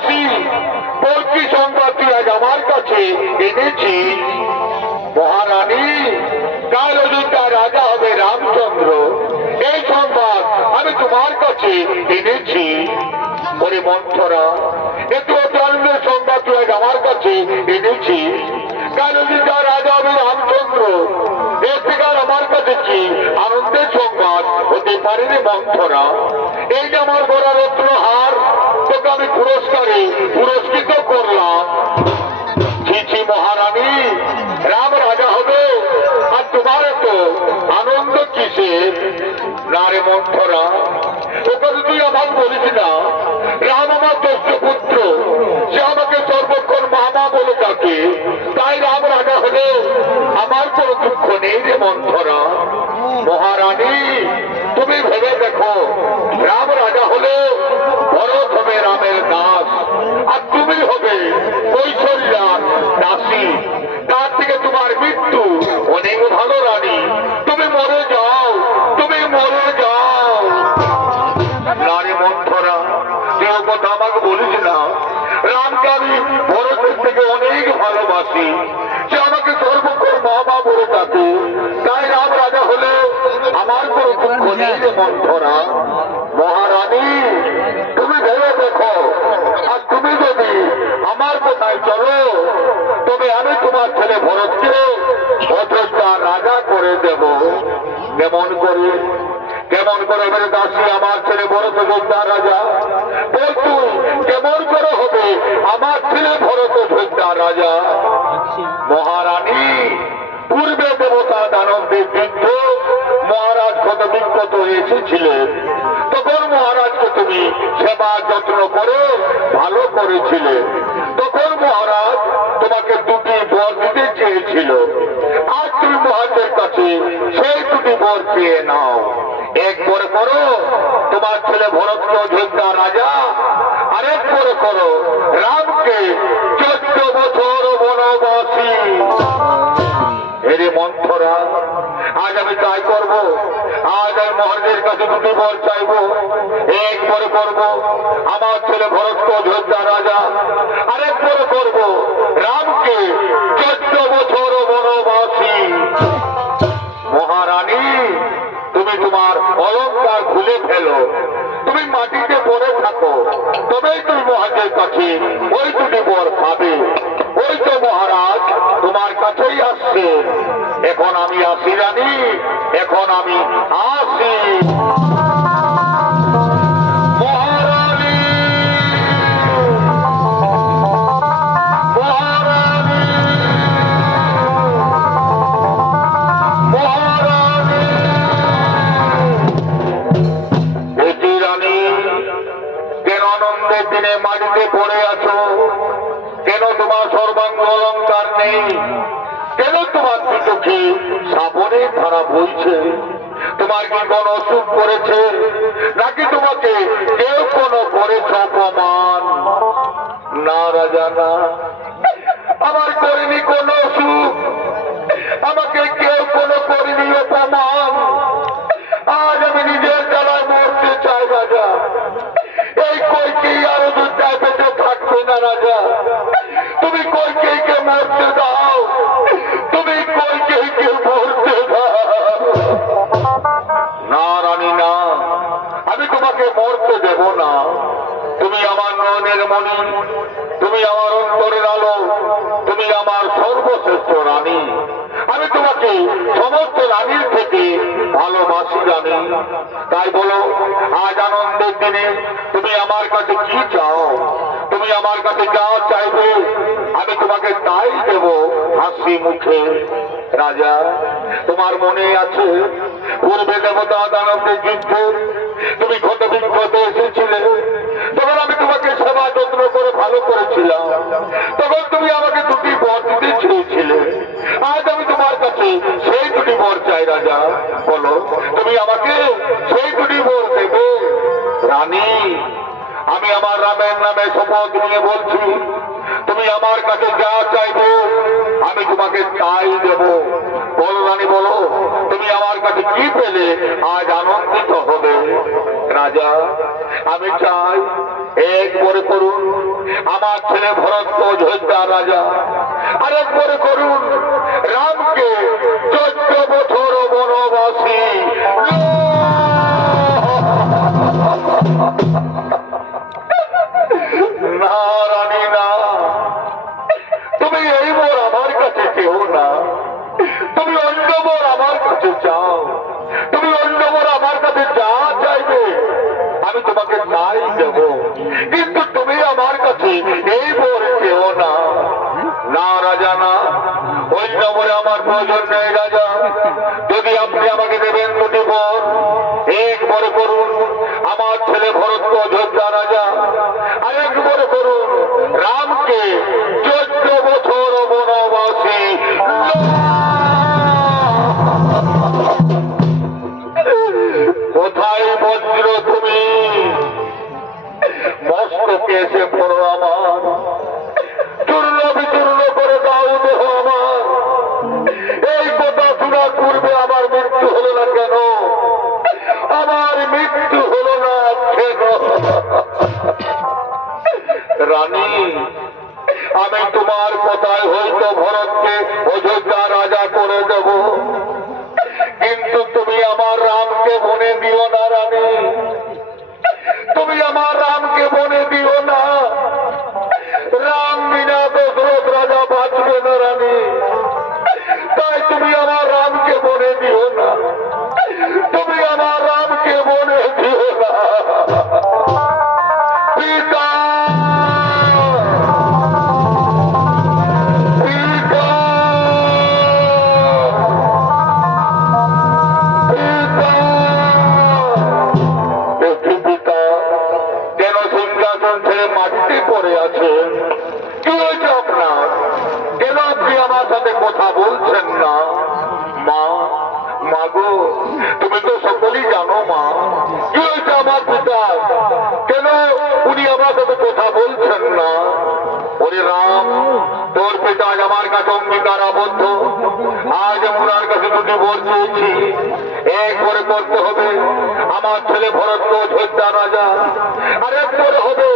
দাসী বল কি সংবাদ তুই আজ আমার কাছে এনেছি? মহারানী, কাল অযোধ্যা রাজা হবে রামচন্দ্র, এই সংবাদ আমি তোমার কাছে এনেছি। ওরে মন্থরা, একটু আনন্দের সংবাদ তুই আজ আমার কাছে এনেছি। কাল অযোধ্যা রাজা হবে রামচন্দ্র, এর থেকে আর আমার কাছে কি আনন্দের সংবাদ হতে পারে রে মন্থরা? এই যে আমার গড়া রত্নহার, তোকে আমি পুরস্কারে পুরস্কৃত করলাম। ছি মহারানী, রাম রাজা হবে আর তোমার তো আনন্দ কিসে? না রে মন্থরা, ওকে তুই আমাকে বলিস না রাম আমার জ্যেষ্ঠ পুত্র, সে আমাকে সর্বক্ষণ মামা বলে ডাকে, তাই রাম রাজা হলে আমার কোনো দুঃখ নেই রে মন্থরা। মহারানী, তুমি ভেবে দেখো, রাম রাজা হলে ভরত হবে রামের দাস, আর তুমি হবে কৈশল্যার দাসী। তার থেকে তোমার মৃত্যু অনেক ভালো রানী, তুমি মরে যাও, তুমি মরে যাও। নারী মন্থরা, কেউ কথা আমাকে বলিস না, রামকে আমি ভরতের থেকে অনেক ভালোবাসি, সে আমাকে সর্বক্ষণ বাবা বলে থাকে, তাই রাম রাজা হলে আমার কোনো দুঃখ নেই রে মন্থরা। মহারানী, তুমি ভেবে দেখো, আর তুমি যদি আমার কোথায় চলো, তবে আমি তোমার ছেলে ভরতকে অযোধ্যার রাজা করে দেব। কেমন করে এবারে দাসী আমার ছেলে ভরত অযোধ্যার রাজা? বল তুই, কেমন করে হবে আমার ছেলে ভরত অযোধ্যার রাজা? মহারানী, পূর্বে দেবতা দানবদের যুদ্ধ মহারাজ কত বিক্ষত এসেছিলেন, তখন মহারাজকে তুমি সেবা যত্ন করে ভালো করেছিলে। তখন মহারাজ তোমাকে দুটি বর দিতে চেয়েছিল, আর তুমি মহারাজের কাছে সেই দুটি বর চেয়ে নাও। এক বর করো তোমার ছেলে ভরতকে অযোধ্যা রাজা, আরেক বর করো রামকে 14 বছর বনবাসী। এরে মন্থরা, আজ আমি তাই করব, আজ আমি মহারাজের কাছে দুটি বর চাইব। এক বর করব আমার ছেলে ভরতকে অযোধ্যা রাজা, আরেক বর করব রামকে 14 বছর বনবাসী। মহারানী, তুমি তোমার অলঙ্কার খুলে ফেলো, তুমি মাটিতে পড়ে থাকো, তবেই তুমি মহারাজের কাছে ওই দুটি বর পাবে। ওই তো মহারাজ তোমার কাছেই আসছে। এখন আমি আসি রানী, এখন আমি আসি। মহারানী, মহারানী, মহারানী। এটি রানী, কেন আনন্দের দিনে মাটিতে পড়ে আছো? কেন তোমার সর্বাঙ্গ অলঙ্কার নেই? কেন তোমার চোখে শ্রাবণের ধারা বইছে? তোমার কি কোন অসুখ করেছে, নাকি তোমাকে কেউ কোন করেছে অপমান? না রাজা, না, আমার করিনি কোন অসুখ, আমাকে কেউ কোন করিনি অপমান। আজ আমি নিজের জ্বালায় মরতে চাই রাজা। এই কইকেই আর অযোধ্যায় বেঁচে থাকবে না রাজা। তুমি কইকেইকে মরতে দাও, তুমি কইকেইকে মরতে দাও। না রানী, না, আমি তোমাকে মরতে দেব না। তুমি আমার নয়নের মণি, তুমি আমার অন্তরের আলো, তুমি আমার সর্বশ্রেষ্ঠ রানী। আমি তোমাকে সমস্ত রানীর থেকে ভালোবাসি রানী। তাই বলো, আজ আনন্দের দিনে তুমি আমার কাছে কি চাও? তুমি আমার কাছে যা চাইবে আমি তোমাকে তাই দেব হাসি মুখে। রাজা, তোমার মনে আছে পূর্বে দেবতা দানবদের যুদ্ধে তুমি ক্ষত বিক্ষত এসেছিলে, তখন আমি তোমাকে সেবা যত্ন করে ভালো করেছিলাম, তখন তুমি আমাকে দুটি বর দিতে চেয়েছিলে। আজ আমি তোমার কাছে সেই দুটি বর চাই রাজা। বলো, তুমি আমাকে সেই দুটি বর দেবে? রানী, আমি আমার রামের নামে শপথ নিয়ে বলছি, তুমি আমার কাছে যা চাইবে আমি তোমাকে তাই দেব। বলো রানী, বলো, তুমি আমার কাছে কি পেলে আজ আনন্দিত হবে? রাজা, আমি চাই এক বরে করুন আমার ছেলে ভরত অযোধ্যা রাজা আরেকবার করুন রামকে 14 বছর বনবাসী না রানী না, তুমি এই বর আমার কাছে চেও না, তুমি অন্য বর আমার কাছে চাও, তুমি অন্য বর আমার কাছে যা চাইবে আমি তোমাকে তাই দেব, কিন্তু তুমি আমার কাছে এই বর চেও না। না রাজা না, অন্য বরে আমার প্রয়োজন নেই রাজা, যদি আপনি আমাকে দেবেন দুটি বর এক বরে করুন আমার ছেলে ভরত অযোধ্যা রাজা, আরেক বরে করুন রামকে 14 বছর বনবাসী। কোথায় বজ্র তুমি মস্তকে এসে পড়ো আমার, চূর্ণ বিচূর্ণ করে দাও দেহ আমার। এই কথা শোনার পূর্বে আমার মৃত্যু হলো না কেন, আমার মৃত্যু হলো না কেন? রানী আমি তোমার কথায় হয়তো ভরতকে অযোধ্যা রাজা করে দেব, কিন্তু তুমি আমার রামকে বনে দিও না রানী, তুমি আমার রামকে বনে দিও না। রাম বিনা দশরথ রাজা বাঁচবে না রানী, তাই তুমি আমার রামকে বনে দিও না, তুমি আমার রামকে বনে দিও না। পিতা পিতা পিতা কেন সিংহাসন ছেড়ে মাটিতে পড়ে আছে? কি হয়েছে আপনার? কেন আপনি আমার সাথে কথা বলছেন না? মা মাগো তুমি তো সকলেই জানো মা, কি হয়েছে আমার পিতা? কেন উনি আমার সাথে কথা বলছেন না? ওরে রাম, তোর পিতা আমার কাছে অঙ্গীকারাবদ্ধ, আজ ওনার কাছে দুটি বর চেয়েছি, এক করে করতে হবে আমার ছেলে ভরত অযোধ্যা রাজা, আর এক করে হবে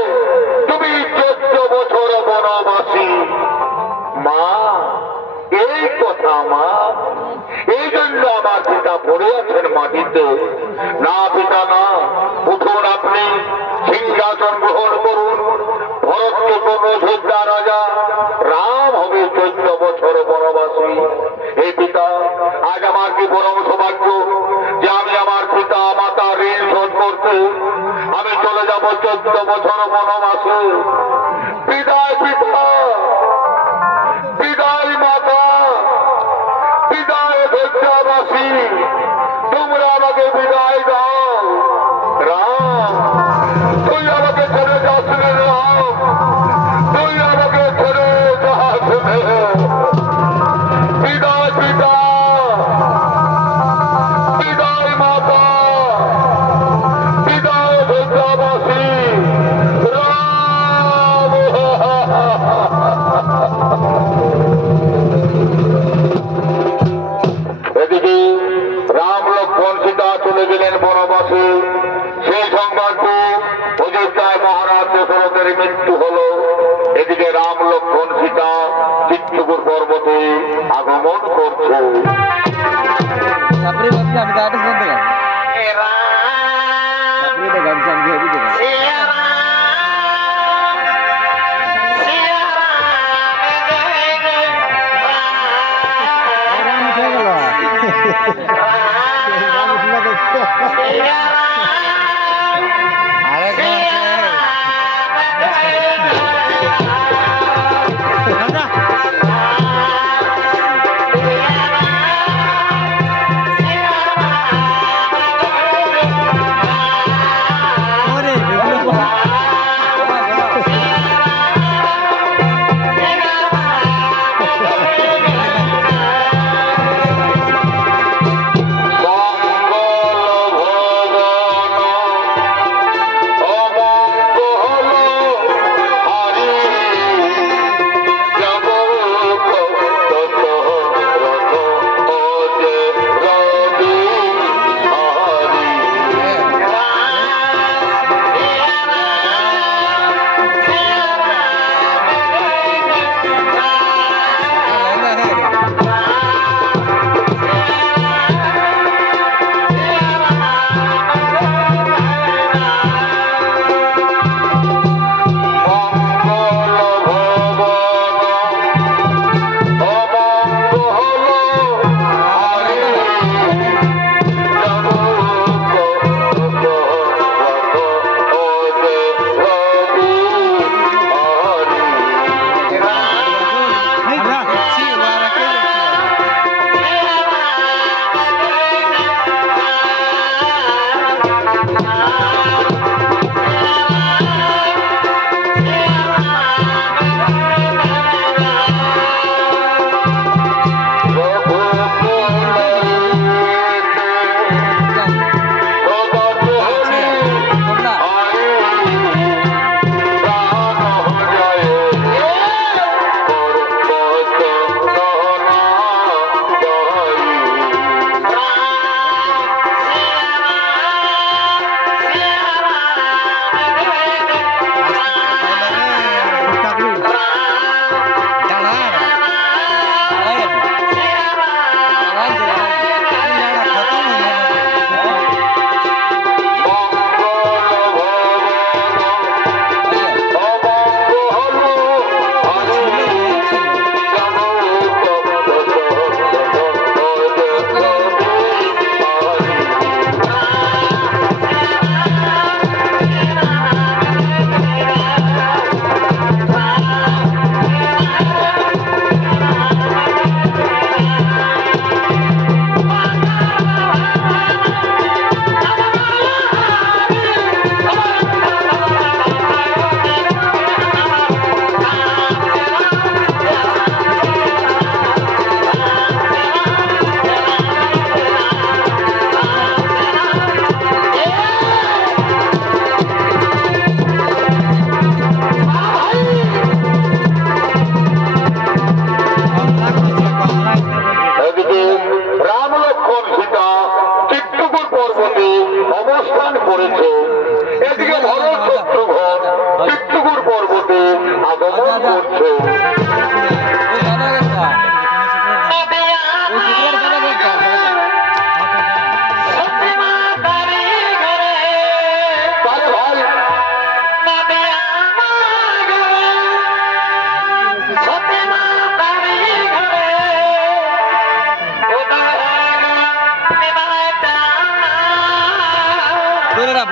তুমি 14 বছর বনবাসী। মা এই কথা মা, এই জন্য আমার পিতা পড়ে আছেন মাটিতে। না পিতা না, উঠুন আপনি সিংহাসন গ্রহণ করুন, ভরতকে কোন অযোধ্যা রাজা, রাম হবে 14 বছর বনবাসী। এই পিতা আজ আমার কি পরম সৌভাগ্য যে আমি আমার পিতা মাতা ঋণ শোধ করতে আমি চলে যাব 14 বছর বনবাসে। বিদায় পিতা, বিদায় মাতা, বিদায় অযোধ্যাবাসী, তোমরা আমাকে বিদায় দাও। রাম তুই আমাকে ছেড়ে যাস রে রাম, তুই আমাকে ছেড়ে যাস রে। বিদায় পিতা, বিদায় মাতা, বিদায় অযোধ্যাবাসী। রাম এদিকে রাম লক্ষ্মণ সীতা চলে গেলেন বনবাসে। সেই সংবাদটি অযোধ্যায় মহারাজ দশরথের মৃত্যু হলো। এদিকে রাম লক্ষ্মণ সীতা চিত্রকূট পর্বতে আগমন করছে।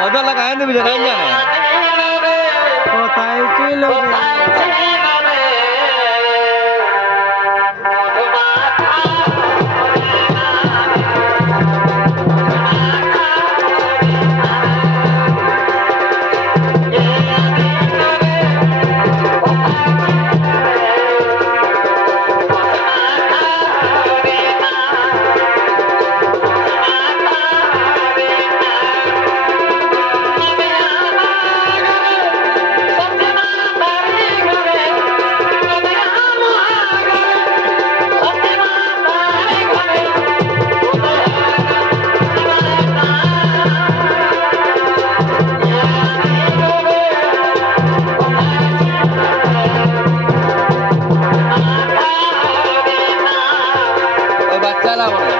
মজা লাগায় নেবে জানেন জানে কোথায় ছিল ওই বাচ্চারা বলে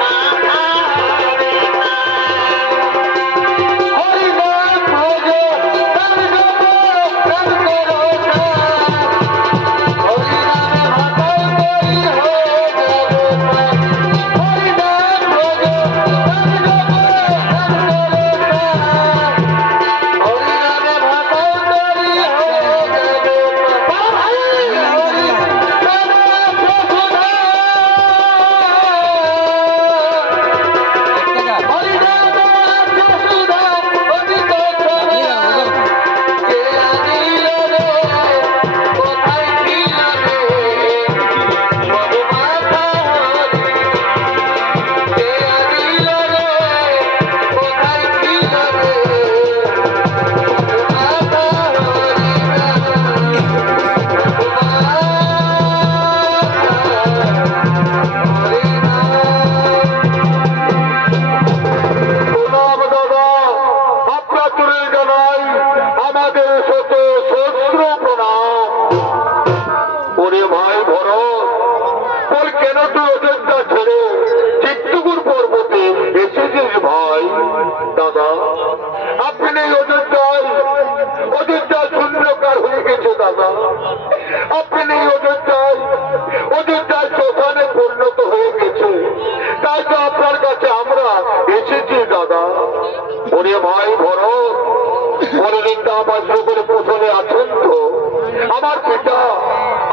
আমার পিতা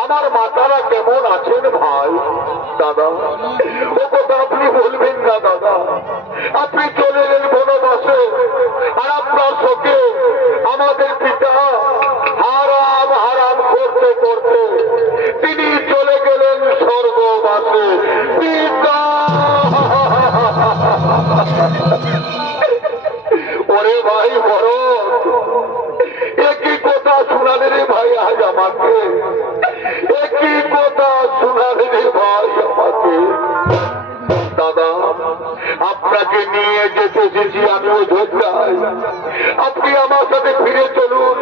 আমার মাতারা কেমন আছেন ভাই দাদা ও কথা আপনি বলবেন না দাদা আপনি চলে গেলেন বনবাসে আর আপনার শোকে আমাদের পিতা হারাম হারাম করতে করতে তিনি চলে গেলেন স্বর্গবাসে পিতা ওরে ভাই বড় একই কথা শোনালে রে ভাই আজ আমাকে একই কথা শোনালে রে ভাই আমাকে দাদা আপনাকে নিয়ে যেতে এসেছি আমি অযোধ্যায় আপনি আমার সাথে ফিরে চলুন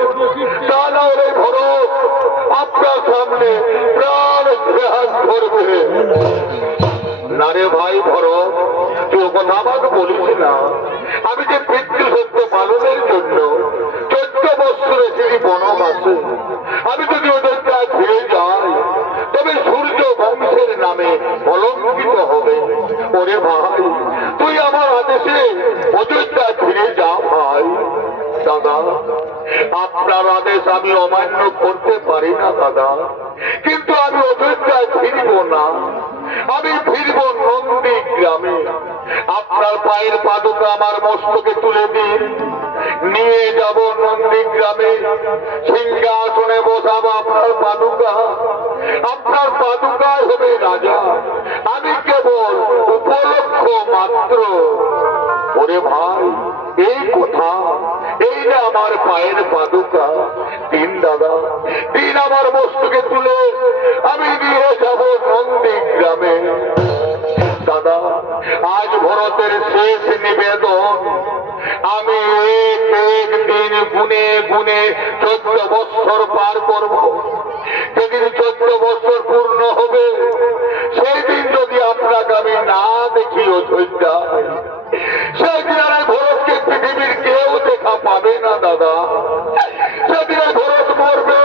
তা না হলে ভরত আপনার সামনে প্রাণ ত্যাগ করবে না রে ভাই ভরত তুই ও কথা আমাকে বলিস না আমি যে পিতৃ সত্য পালনের জন্য 14 বছর এসেছি বনবাসে আমি যদি অযোধ্যায় ফিরে যাই তবে সূর্য বংশের নামে অলঙ্কিত হবে ওরে ভাই তুই আমার আদেশে অযোধ্যায় ফিরে যা ভাই দাদা আপনার আদেশ আমি অমান্য করতে পারি না দাদা কিন্তু আমি অযোধ্যায় ফিরব না আমি ফিরব নন্দী গ্রামে আপনার পায়ের পাদুকা আমার মস্তকে তুলে দিন নিয়ে যাব নন্দী গ্রামে সিংহাসনে বসাবো আপনার পাদুকায় হবে রাজা আমি কেবল উপলক্ষ মাত্র ওরে ভাই এই কথা এই না আমার পায়ের পাদুকা দিন দাদা দিন আমার মস্তকে তুলে আমি নিয়ে যাব নন্দী গ্রামে দাদা আজ ভরতের শেষ নিবেদন আমি এক দিন গুনে গুনে 14 বৎসর পার করব যেদিন 14 বৎসর পূর্ণ হবে সেই দিন যদি আপনাকে আমি না দেখি অযোধ্যায় সেদিন আর ভরতকে পৃথিবীর কেউ দেখা পাবে না দাদা সেদিন ভরত মরবে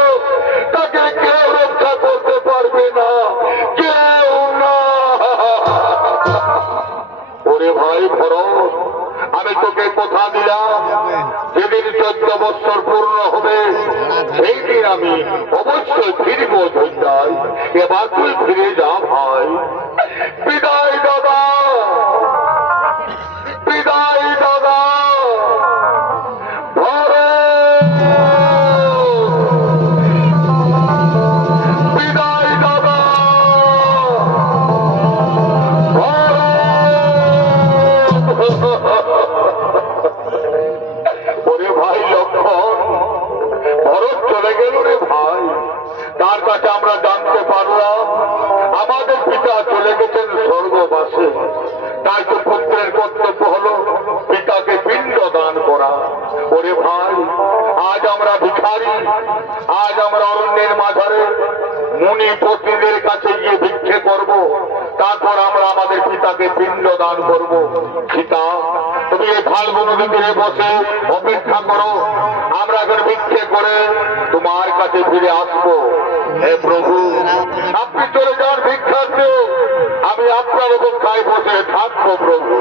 তাকে কেউ রক্ষা করতে পারবে না কেউ না ওরে ভাই ভরত আমি তোকে কথা দিলাম যদি বৎসর পূর্ণ হবে সেই দিন আমি অবশ্যই ফিরব ধন্যায়। এবার তুই ফিরে যা ভাই। বিদায় দাদা, বিদায় দাদা। বিদায় দাদা। ওরে ভাই লক্ষণ, ভরত চলে গেল রে ভাই। তার কাছে আমরা জানতে পারলাম আমাদের পিতা চলে গেছেন স্বর্গবাসে। তাই তো পুত্রের কর্তব্য হলো পিতাকে পিণ্ড দান করা। ওরে ভাই, আজ আমরা ভিখারি, আজ আমরা অরণ্যের মাঝারে মুনি পত্নীদের কাছে গিয়ে ভিক্ষে করব, তারপর আমরা আমাদের পিতাকে পিণ্ড দান করব। পিতা, তুমি এই ফাল্গুন নদীতে বসে অপেক্ষা করো, আমরা এখন ভিক্ষে করে তোমার কাছে ফিরে আসবো। হে প্রভু, আপনি চলে যান ভিক্ষার্থী, আমি আপনার অপেক্ষায় বসে থাকবো প্রভু।